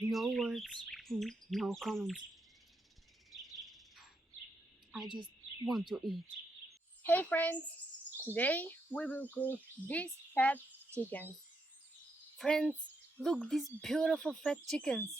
No words, no comments. I just want to eat. Hey friends! Today we will cook these fat chickens. Friends, look these beautiful fat chickens.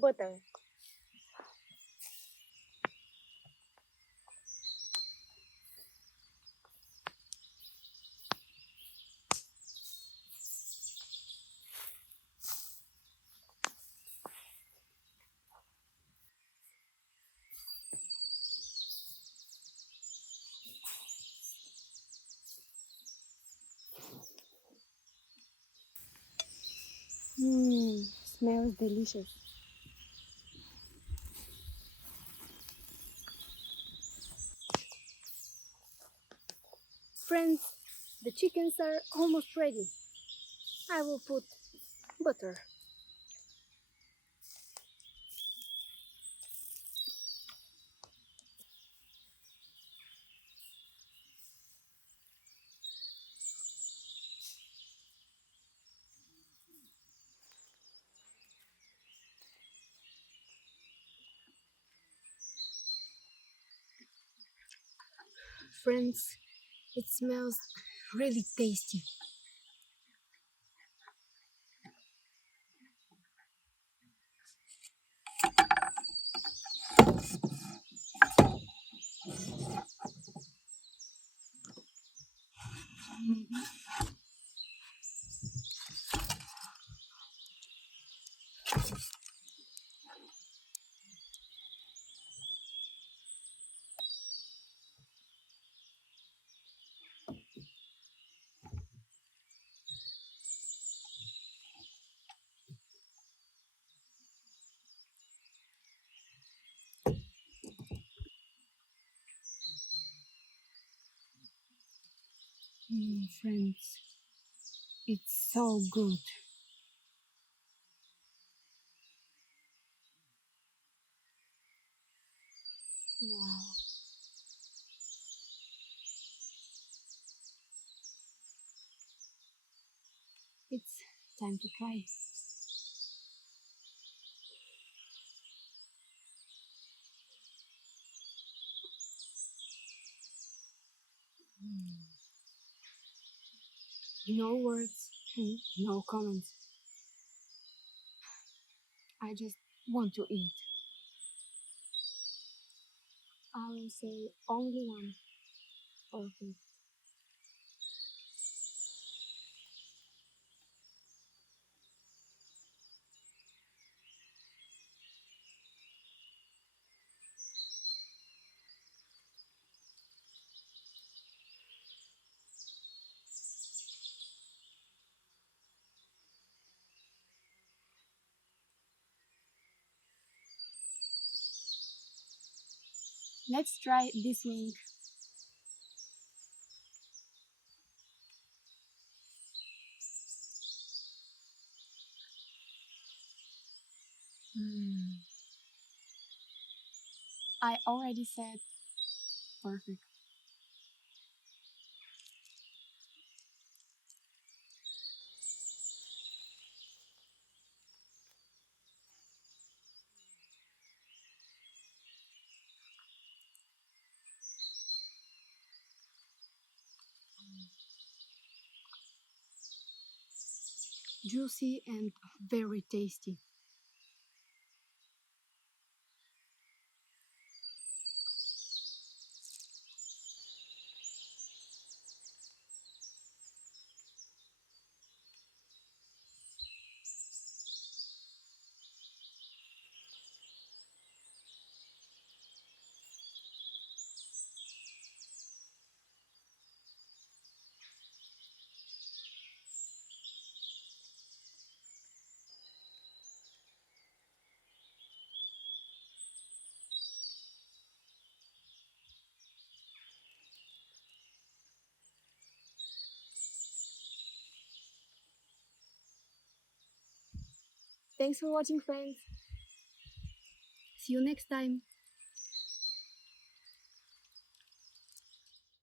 Butter. Smells delicious. Friends, the chickens are almost ready. I will put butter. Friends, it smells really tasty. Friends, it's so good. Wow. It's time to try. No words, no comments. I just want to eat. I will say only one. Perfect. Let's try this wing. Mm, I already said perfect. Juicy and very tasty. Thanks for watching, friends. See you next time.